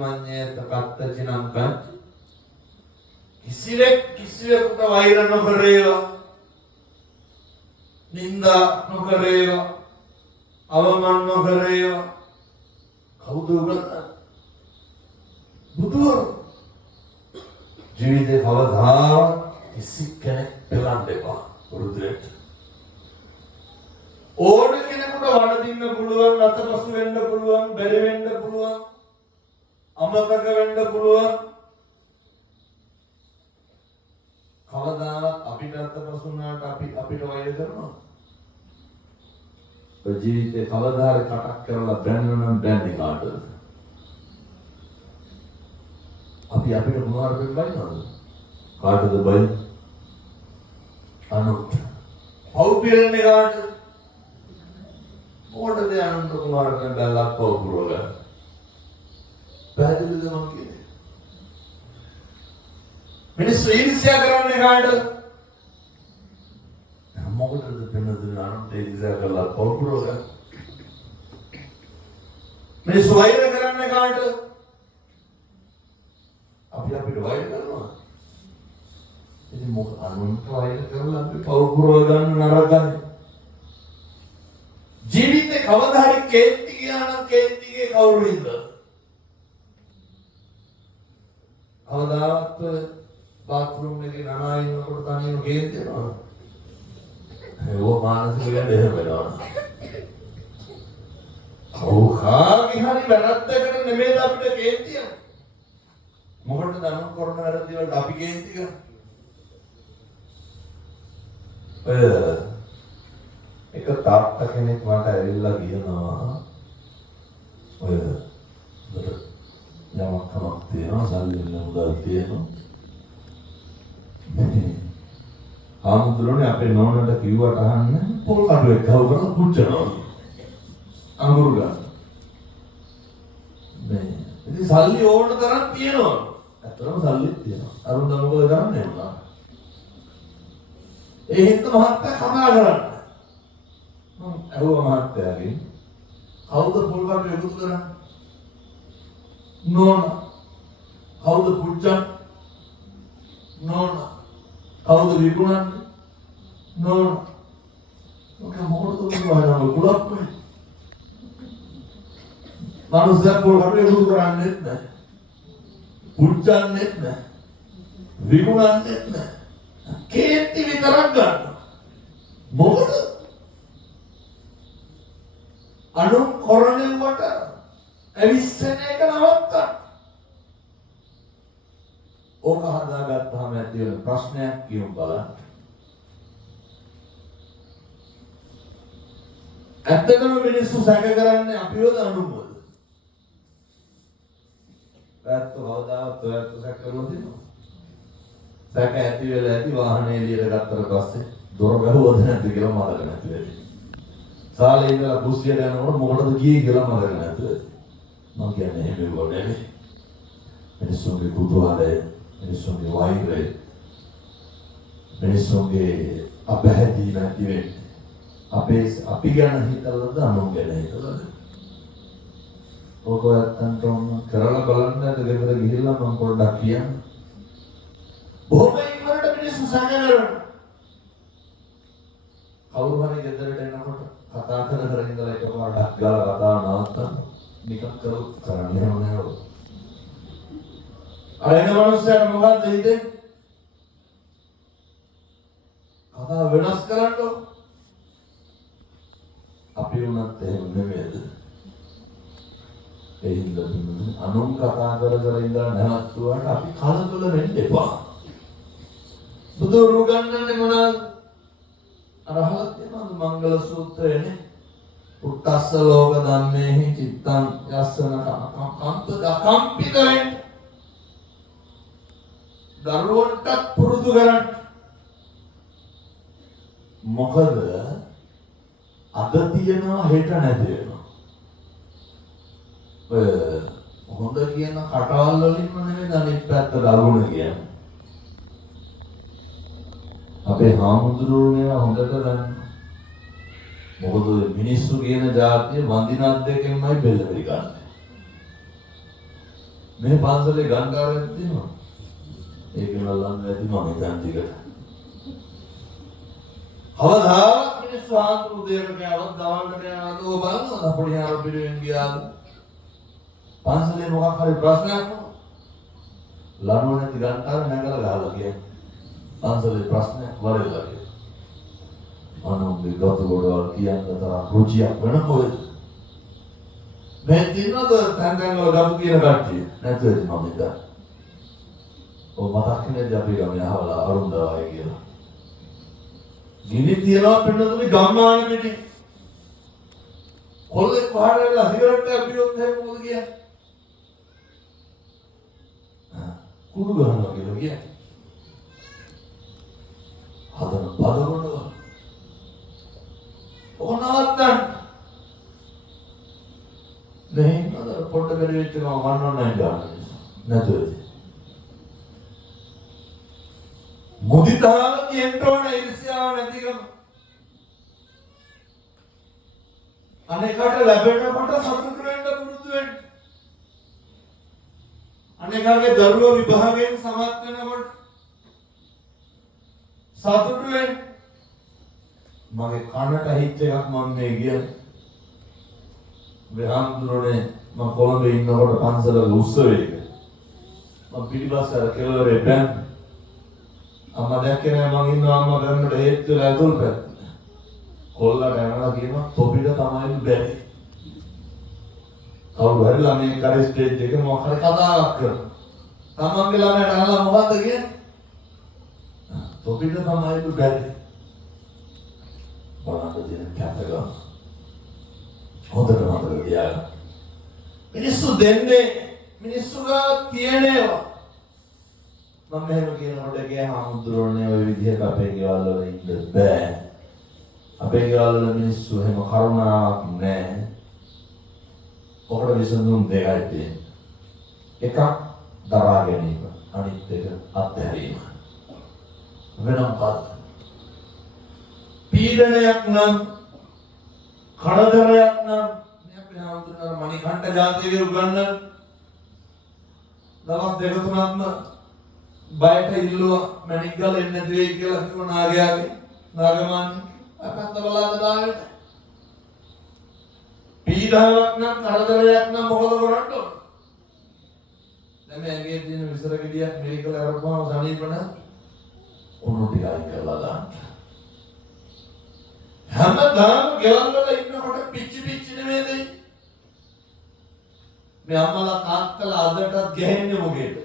මඤ්ඤේත කත්තචිනම් කං කිසිවෙකුට වෛර නොකරේවා, නින්දා නොකරේවා, අවමන් නොකරේවා. කවුද උගන්වන්නේ? බුදුවරු. ජීවිතේ කවදාවත් කිසි කෙනෙක් පෙළන්න එපා වෘද්ධයට. ඕන කෙනෙකුට වඩදින්න පුළුවන්, අතපසු වෙන්න පුළුවන්, බැරි වෙන්න පුළුවන්, අමතක වෙන්න පුළුවන්. කවදාවත් අපිට අතපසු වුණාට අපිට වෛර කරනවා. ඔය ජීවිතේ කවදා හරි කටක් කරලා බැන්නනම් බැන්නේ කාටද? අපිට මොනවාරකින් බයිනවද? කාටද බයි? අනුත්. පව් පිරෙන්නේ කාටද? මොකටද අනුන්ට මොනවාරකින් බැලලා පව් පුරවලා? පැහැදිලිද මං කියන්නේ? මිනිස්සු ඊර්ෂ්‍යා කරන්නේ කාටද? මොකටද වෙනද අනුන්ට ඊර්ෂ්‍යා කරලා පව් පුරවලා? මිනිස්සු වෛර කරන්නේ කාටද? අපිට වෛර කරනවා. ඉතින් මොකද අනුන්ට වෛර කරලා අපි පව් පුරව ගන්න නරකයි. ජීවිතේ කවදා හරි කේන්ති ගියා නම් කේන්තිගේ කවුරු ඉන්නද? කවදාවත් බාත්රූම් එකේ නනා ඉන්නකොට තනියම කේන්ති යනවා. ඒක මානසික වෙන්නේ එහෙම වෙනවා. කාගේ හරි වැරද්දකට නෙමෙයි අපිට කේන්ති යන්නේ. මොකටද අනුන් කරන වැරදි වලට අපි කේන්ති කරන්නේ? එක තාත්තා කෙනෙක් මට ඇවිල්ලා කියනවා ඔය යමක් කමක් තියෙනවා, සල්ලි මුදල් තියෙනවා. ආමුදුරනේ අපේ නෝනට කිව්වට අහන්න පොල් කඩුවෙක් ගහව කරලා පුච්චනවා. අඟුරු ගන්න. මේ ඉතින් සල්ලි ඕන තරම් තියෙනවා. ඇත්තටම සල්ලිත් තියෙනවා. අරුන් මොකද කරන්නේ උනා? ඒ හින්දා මහත්තයා කතා කරන්නේ. මම ඇහුවා මහත්තයාගෙන් කවුද පොල් කඩුව එකතු කරන්නේ? නෝනා. කවුද පුච්චන්නේ? නෝනා. කවුද විකුණන්නේ? නෝනා. මොකද මොකටද වහනවා කුලප්පු? මනුස්සයා පොල් කඩුව එකතු කරන්නේ නැහැ. පුච්චන්නේ නැහැ. විකුණන්නේ නැහැ. කේන්ති විතරක් ගන්න. මොකද? අනුන් කරණයකට ඇවිස්සෙන එක නවත්තන්න. ඕක හදාගත්තාම ඇති වෙන ප්‍රශ්නයක් කියමු බලන්න. ඇත්තටම මිනිස්සු සැක කරන්නේ අපිවද අනුන්වද? පැත්ත කවදාවත් ඔයත් සැක කරලා තියෙනවා. සැක ඇති වෙලා ඇති වාහනේ එළියට ගත්තට පස්සේ දොර වැහුවද නැද්ද කියලා මතක නැති වෙයි. සාලේ ඉඳලා කුස්සියට යනකොට මොකටද ගියේ කියලා මතක නැති වෙයි. මම කියන්නේ එහෙම වෙන්නේ නෙමෙයි. මිනිස්සුන්ගේ කුතුහලය, මිනිස්සුන්ගේ වෛරය, මිනිස්සුන්ගේ අපහැදී නැති වෙන්නේ. අපි ගැන හිතලාද අනුන් ගැන හිතලාද? ඔක ඇත්තන්ට කරලා බලන්න නැද ගෙදර ගිහිල්ලා මම පොඩ්ඩක් කියන්න. බොහොම ඉක්මනට මිනිස්සු සැකකරනවා. කවුරු හරි ගෙදරට එනකොට කතා කර ඉඳලා එකපාරට ගාලා කතා නවත්තන්න. නිකන් කරන්නේ නැහැ. අර එන මනුස්සයාට මොකද්ද හිතේ? කතා වෙනස් කරන්න. අපි වුණත් එහෙම නෙමෙයිද? ඒ හින්දා අනුන් කතා කර ඉඳලා නැවතුවාට අපි කලබල වෙන්න එපා. බුදුරු ගන්නන්නේ මොනවාද? අරහත් වෙනවද මංගල සූත්‍රයනේ? උත්තස්ස ලෝක ධම්මේහි චිත්තං යස්සන කම්පිත වෙන්න. දරුවන්ට පුරුදු කරන්න. මොකද අද තියනවා හෙට නැති වෙනවා. හොඳ කියන කටවල් වලින්ම නෙමෙයි අනිත් පැත්ත දරුණ කියන්නේ. අපේ හාමුදුරුවෝ හොඳට දන්නවා. මොකද මිනිස්සු කියන જાතිය වඳිනත් දෙකෙන්මයි බෙල්ල පිළිගන්නේ. මේ පන්සලේ ගංගාවක් තියෙනවා. ඒක නල්ලන් ඇති මම හිතන් ටිකට. කවදාවත් මිනිස්සු ආන්තර උදේට ගියවත් දවල්ට ගියවත් ඔය බලනවා අපේ යාර පිළිවෙන් ගියාද? පන්සලේ මොකක් හරි ප්‍රශ්නයක් වුණා. ලනුව නැති ගංගාව නැගලා ගහලා ගියා. පන්සලේ ප්‍රශ්නයක් වරෙලා ගියා. අනුන්ගේ ගත ගොඩවල් කියන්න තරම් රුචියක් වෙන කොහෙද? මේ තින්නද තැන් වල ගමු කියන කට්ටිය නැතුවද මම ඉතින්. ඔය මතක් නේද අපි ගමේ අහවලා අරුන්දවායි කියලා. ගිනි තියනවා පින්නතුනේ ගම්මාන පිටින්. කොල්ලෙක් වහරලා සිගරට් එකක් බියොත් එහෙම මොකද කියන්නේ? කුඩු ගන්නවා කියලා කියන්නේ. හදන බඩවල ඕනවත්තන් නේ අර පොඩ්ඩ බැරි වෙච්ච ගම වන්නන්න නැහැ නැතුවද? මුදිතාව කියන්න ඕන ඉරිසියාව නැතිකම. අනේකට ලැබෙනකොට සතුටු වෙන්න පුරුදු වෙන්න. අනේකගේ දරුවෝ විභාගයෙන් සමත් වෙනකොට සතුටු වෙන්න. මගේ කනට හිච්ච එකක් මම මේ කියන්නේ. වෙහම්දුරනේ මම කොළඹ ඉන්නකොට පන්සල උත්සවයක මම පිටිපස්සට කෙළවරේ බැන් අම්මා දැක්කේ නෑ මං ඉන්නවා අම්මා ගන්නට හේත් වෙලා ඇතුල් පැත්තේ. කොල්ලට යනවා කියනවා තොපිට තමයි බැරි. කවුරු හරි ළමයි කරේ ස්ටේජ් එකේ මොකක් හරි කතාවක් කරනවා. තමන්ගේ ළමයට අහලා මොකද්ද කියන්නේ? තොපිට තමයි බැරි. බලන්න දෙන කැපක හොඳට මතක තියාගන්න. මිනිස්සු දෙන්නේ මිනිස්සුගා තියෙනවා. මම එහෙම කියනකොට ගියා හාමුදුරනේ ওই විදිහට අපේ ගෙවල් වල ඉන්න බෑ. අපේ ගෙවල් වල මිනිස්සු එහෙම කරුණාවක් නැහැ. ඔකට විසඳුම් දෙකයි තියෙන්නේ. එකක් දරා ගැනීම, අනිත් එක අත්හැරීම. වෙනම පාද. පීඩනයක් නම් කරදරයක් නම් මේ අපේ හාමුදුරනේ මණිකණ්ඩ ජාතියේ උගන්වන දවස් දෙක තුනක්ම බයට ඉල්ලුවා මැණික් ගල එන්නේ නැති වෙයි කියලා කිව්ව නාගයාගේ නාගමානි අපත්ත බලාද දාගෙන පීඩාවක් නම් කරදරයක් නම් මොකද කරන්න ඕන? දැන් මේ ඇඟේ තියෙන විසර ගෙඩියක් මෙරිකල අරපුවාම සනීපන උණු ටික අයින් කරලා දාන්න. හැමදාම ගෙවල් වල ඉන්නකොට පිච්චි නෙමෙයිද? මේ අම්මලා තාත්තලා අදටත් ගහන්නේ මොකේද?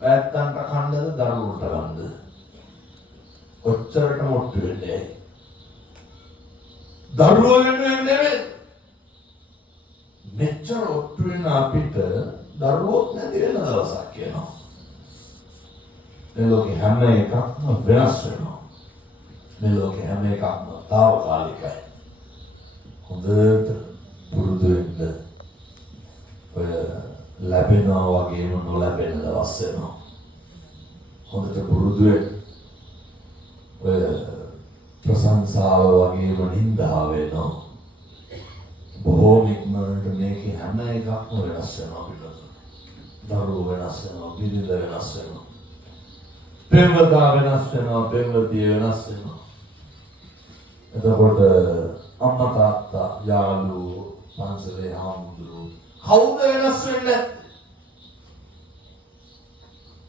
පැත්තන්ට කන්නද දරුවන්ට ගන්නද? කොච්චරට මොට්ටු වෙන්නේ? දරුවෝ වෙනුවෙන් නෙමෙයි. මෙච්චර ඔට්ටු වෙන අපිට දරුවෝත් නැති වෙන දවසක් කියනවා. මේ ලෝකේ හැම එකක්ම වෙනස් වෙනවා. මේ ලෝකේ හැම එකක්ම తాවකාලිකයි. හොඳට පුරුදු වෙන්න ඔය ලැබෙනවා වගේම නොලැබෙන දවස් වෙනවා. හොඳට පුරුදු වෙන්න ඔය ප්‍රශංසාව වගේම නින්දාව වෙනවා. බොහෝම ඉක්මනට මේකේ හැම එකක්ම වෙනස් වෙනවා පිටත. දරුවෝ වෙනස් වෙනවා, බිරිඳ වෙනස් වෙනවා. පෙම්වතා වෙනස් වෙනවා, පෙම්වතිය වෙනස් වෙනවා. එතකොට අම්මා තාත්තා යාළුවෝ පන්සලේ හාමුදුරුවෝ කවුද වෙනස් වෙන්නේ?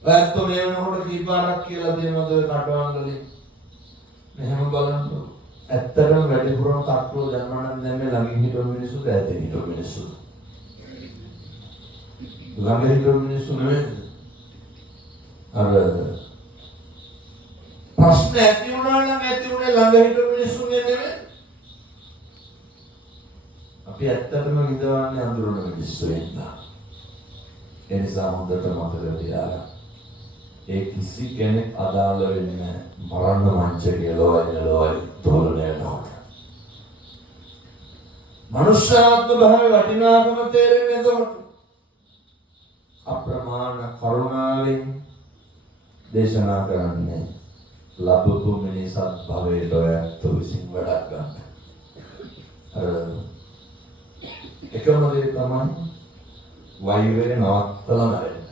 වැත්ත මේ වෙනකොට කීපාරක් කියලා දෙනවද කටවල් වලින්? මෙහෙම බලන්න. ඇත්තටම වැඩිපුරම කට්ටුව දැම්මනම් දැන් මේ ළඟින් හිටපු මිනිස්සු ඈතින් හිටපු මිනිස්සු. ළඟ හිටපු මිනිස්සු නෙවෙයි. අර ප්‍රශ්න ඇති වුණා නම් ඇති උනේ ළඟ හිටපු මිනිස්සු නෙවෙයි. අපි ඇත්තටම විඳවන්නේ අඳුරන මිනිස්සු ඉන්නවා. ඒ නිසා හොඳට මතක තියාගන්න. ඒ කිසි කෙනෙක් අදාළ වෙන්නේ මරන්න මංචකේ ලෝයයි තෝරන යනවා. මනුෂ්‍යාත්ම භාවයේ වටිනාකම තේරෙන්නේ එතකොට. අප්‍රමාණ කරුණාවෙන් දේශනා කරන්නේ ලබපු මිනිසත් භවයේ දොයත් විසින් වැඩක් ගන්න. අර එකම දේ තමයි වෛරය නවත්තලා නැරෙන්න.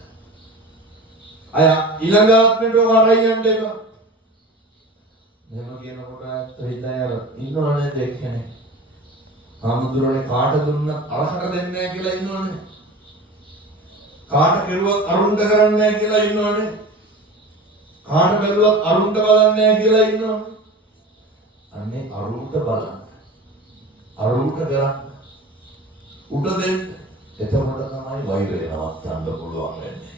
අය ඊළඟ ආත්මෙට වරයි යන්න එපා. මෙහෙම කියනකොට ඇත්ත හිතයි අර ඉන්නවනේ දෙක්කනේ. ආමුදුරනේ කාට දුන්නත් අරකට දෙන්නේ නැහැ කියලා ඉන්නවනේ. කාට කෙරුවත් අරුණ්ඩ කරන්නේ නැහැ කියලා ඉන්නවනේ. කාට බැලුවත් අරුණ්ඩ බලන්නේ නැහැ කියලා ඉන්නවනේ. අනේ අරුණ්ඩ බලන්න. අරුණ්ඩ කරන්න. උඩ දෙන්න. එතකොට තමයි වෛරය නවත්තන්න පුළුවන් වෙන්නේ.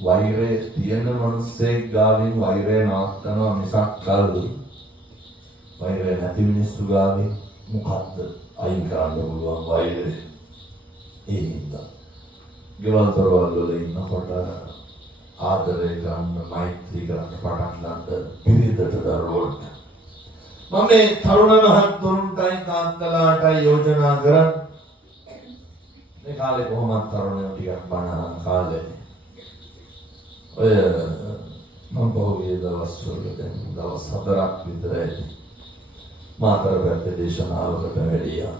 වෛරය තියෙන මිනිස්සෙක් ගාවින් වෛරය නවත්තනවා මිසක් කල් වෛරය නැති මිනිස්සු ගාවින් මොකද්ද අයින් කරන්න පුළුවන් වෛරය. ඒ හින්දා ගෙවල් දොරවල් වල ඉන්නකොට ආදරය කරන්න මෛත්‍රී කරන්න පටන් ගන්න පිළිදෙට දරුවන්ට මම මේ තරුණ මහත්තුරුන්ටයි තාත්තලාටයි යෝජනා කරන්නේ මේ කාලේ කොහොමද තරුණයෝ ටිකක් බනහන කාලේ ඔය මම පොහොගේ දවස්වල දැන් දවස් 4ක් විතරයි මාතර පැත්තේ දේශනාවකට වැඩියා.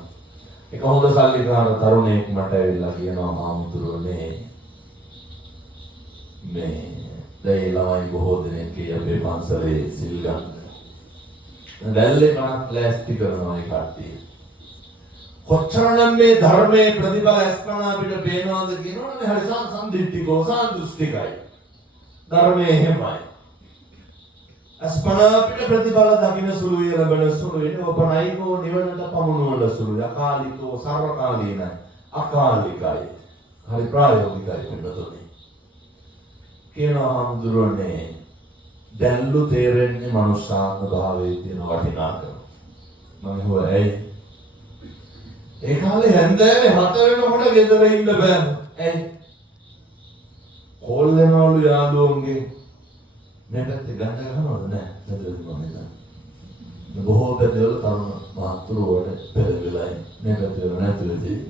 ඒක හොඳ සල්ලිකාර තරුණයෙක් මට ඇවිල්ලා කියනවා මාමුතුරුනේ මේ දැන් ළමයි බොහෝ දෙනෙක් අපේ පන්සලේ සිල් ගන්න. දැල්ලේ කණක් ප්ලාස්ටික් කරනවා ඒ කට්ටිය. කොච්චරනම් මේ ධර්මයේ ප්‍රතිඵල අස්පනා අපිට පේනවද කියනවනේ හරි සම්දිත්තිකෝ සාන්දුස්තිකයි. ධර්මයේ එහෙමයි. අස්පනා අපිට ප්‍රතිඵල දකින්න සුළුයි ලැබෙන සුළුයි ඔපනයිකෝ නිවනට පමුණුවන සුළුයි අකාලිකෝ සර්වකාලීනයි අකාලිකයි. හරි ප්‍රායෝගිකයි වෙනතොනේ. කියනවා හඳුරන්නේ දැල්ලු තේරෙන්නේ මනුෂ්‍යාත්ම භාවයේ තියෙන වටිනාකම. මම හොයයි ඒ කාලේ හැන්දෑවේ 4 වෙනකොට ගෙදර ඉන්න බෑ. ඇයි? කෝල් දෙනවලු යාළුවෝන්ගේ මේ පැත්තේ ගඳ ගන්නවද නැහැ. නේද මම බොහෝ පැතිවල තරුණ මහත්තුරු වලට පෙරෙලයි මේ පැතිවල නැතිලදී.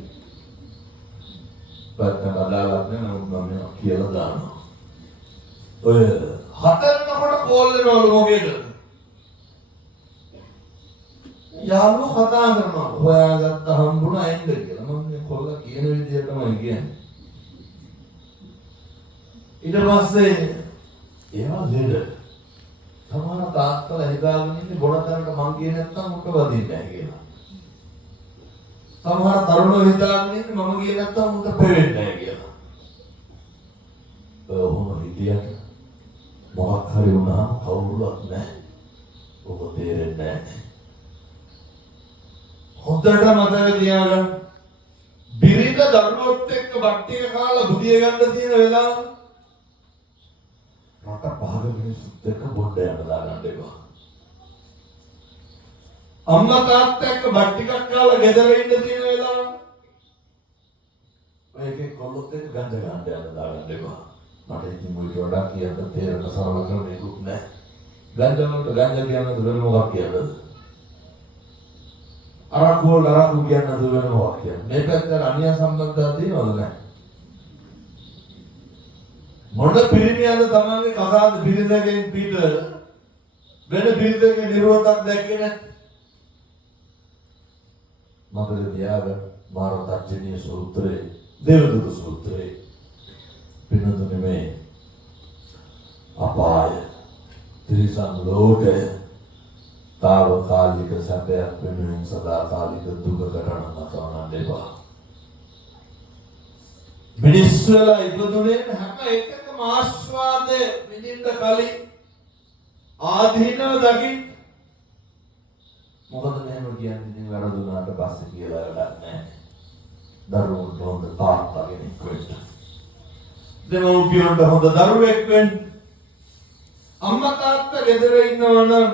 පැත්තට අදාළක් නෑ මම කියලා දානවා. ඔය 4 වෙනකොට කෝල් දෙනවලු මොකේද? යාළුවෝ කතා කරනවා හොයාගත්ත හම්බුණා එන්න කියලා. මම මේ කොල්ල කියන විදිහටමයි කියන්නේ. ඊට පස්සේ ඒවා ලෙඩ. සමහර තාත්තලා හිතාගෙන ඉන්නේ බොනතරට මං කියේ නැත්තම් උට වදින්නේ නැහැ කියලා. සමහර තරුණයෝ හිතාගෙන ඉන්නේ මම කියේ නැත්තම් උට පෙවෙන්නේ නැහැ කියලා. ඔහොම හිටියට මොකක් හරි වුණා කවුරුවත් නැහැ. ඔබ තේරෙන්නේ නැහැ. හොඳට මතක තියාගන්න. බිරිඳ දරුවොත් එක්ක බට්ටිය කාලා බුදිය ගන්න තියෙන වෙලාව රට පහළ මිනිස්සුත් එක්ක බොණ්ඩ යන්න දාගන්න එපා. අම්මා තාත්තා එක්ක බට්ටියක් කාලා ගෙදර ඉන්න තියෙන වෙලාව ඔයකේ කොල්ලොත් එක්ක ගඳ ගන්න යන්න දාගන්න එපා. මට ඉතින් මොකද වඩා කියන්න තේරෙන සරල ක්‍රමයක්වත් නැහැ. ගංජා වලට ගංජා කියන දුර මොකක් කියන්නද? අරක්කු වල අරක්කු කියන දුර මොකක් කියන්නේ? මේ පැත්තට අනියා සම්බන්ධතාවය තියෙනවද නැහැ? මොන පිරිමියද තමන්ගේ කසාද පිරිසකින් පිට වෙන පිරිසකින් නිරෝධයක් දැක්කේ නැහැ. මතක තියාගන්න මාරතච්චනීය සූත්‍රයේ දේවදූත සූත්‍රයේ පින්නතුනේ මේ අපාය ත්‍රිසං ලෝකය තාවකාලික සැපයක් වෙනුවෙන් සදාකාලික දුකකට නතවන්න එපා. මිනිස්සු වල ඉපදුනේ හැම එකකම ආස්වාදයේ විඳින්න කලින් ආධිනව දකින්න. මොකද මෙහෙම කියන්නේ ඉතින් වරදුනාට පස්සේ කියලා වැඩක් නැහැ. දරුවන්ට හොඳ තාත්තා කෙනෙක් වෙන්න. දෙමව්පියන්ට හොඳ දරුවෙක් වෙන්න. අම්මා තාත්තා ගෙදර ඉන්නවා නම්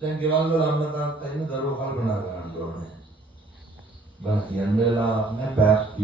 දැන් ගෙවල් වල අම්මා තාත්තා ඉන්න දරුවෝ කල්පනා කරන්න ඕනේ. බල කියන්න වෙලා නැහැ පැයක්